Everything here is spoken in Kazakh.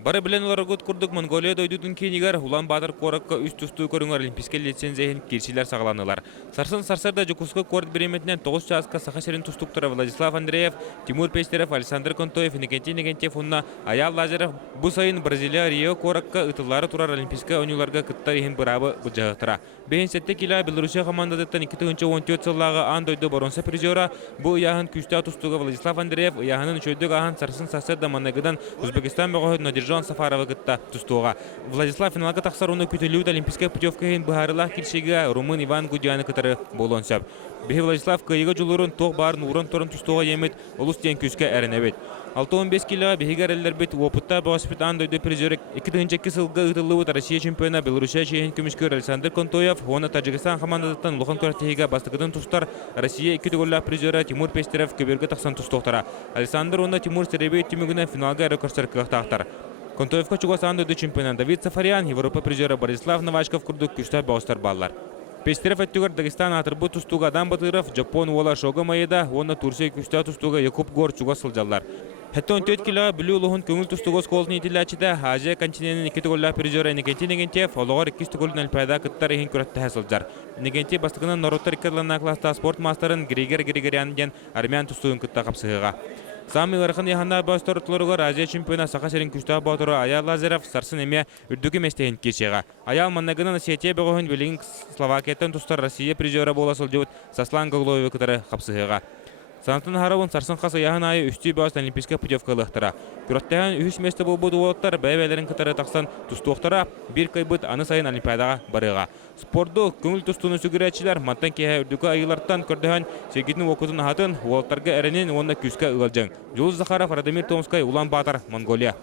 Бары білен оларғыт күрдік Монголия дойдудың кейінігер Улан-Батыр қорыққа үст тұстуы көріңер олимпийская лицензияхин киршилер сағаланылар. Сарсын сарсарда жүкусқы корт береметінен 9 часқа сақашерін тұстуқтыры Владислав Андреев, Тимур Пестерев, Александр Контоев, Никентьев ұнна Аял Лазарев бұл сайын Бразилия Рио қорыққа ұтылары тұрар олимпийская ойнуларға күттар ехін бұрабы бұджағықтыра. Бейін сәтте келі Белорусия командадыттан 2014 сыллағы андойды боронса призера бұл ұяғын күшті тұстуға Владислав Андреев ұяғының үшөйдік ағын сарсын сарсарда маннагыдан Узбекистан бәғойд Надержан Сафарова гытта тустуға. Владислав финалға тақсаруны күтілуіт олимпийская путевкаһын бұхарылақ келшеге румын Иван Гудяны кытары болон сөп. Бехи Владислав кайыға жолырын тоқ барын урын торын тустуға емет олыс ден күске әрінәбет. 6-15 килоға бехигер әлдер бет опытта бағаспет андойды призерік 2002 сылға ұтылуыт Россия чемпиона Белорусия чейін күмішкер Александр Контоев, оны Таджикистан командадаттан лұқын көрттеге бастықыдың тұстар Россия 2 голлах призері Тимур Пестерев көбергі тақсан тұстоқтара. Александр оны Тимур Стеребей тимігіні финалға рекордсар кықтақтар. Контоевқа чугас андойды чемпионан Давид Сафарян, Европа призері Борислав Новачков күрдік күшті бағыстар баллар. Пестерев әттігір Дагестан атырбы тұстуға Адам Батыров, Жапон уола шоғы майыда, оны Турсия күшті тұстуға Якуб Гор чугас сылжалар. Хәтті 14 килоға білі ұлығын көңіл тұстуғыз қолын етіләчіде Азия континентінің 2 голлах призері Никентьев, олығар 2 голын әлпәйда күттар ең күретті әсілжар. Никентьев бастығынан Наруттар иккерлана класста спорт мастарын Григорян ден армян тұстуғын күтті қапсығыға. Самый ғарқын яғанда бастар ұтылырғыр Азия чемпиона сақасерін күшті батыры Аял Лазарев сарсын әме үрдігі местейін кешеға. Аял маннағынан Осетия бәғойын білігін Словакияттан тұстар Россия призері боласыл деуіт Саслан Гаглоевы күтары қапсығыға. Санатын Харавын сарсын қасы яғын айы үсті бауыз олимпийская путевкалықтыра. Күраттайын үш месті бұл бұд уолаттар бәйбәлерін күтары тақсан тұстуқтыра бір қайбыт аны сайын олимпиадаға барыға. Спорду көңіл тұстуыны сүгірәтшілер мантан кейі үрдігі айыларттан көрдіған сегітінің оқытын ағатын уолаттарға әрінен онына күске ұғылжың. Жұлыз Захаров, Радамир Томскай, Улан-Батыр, Монголия.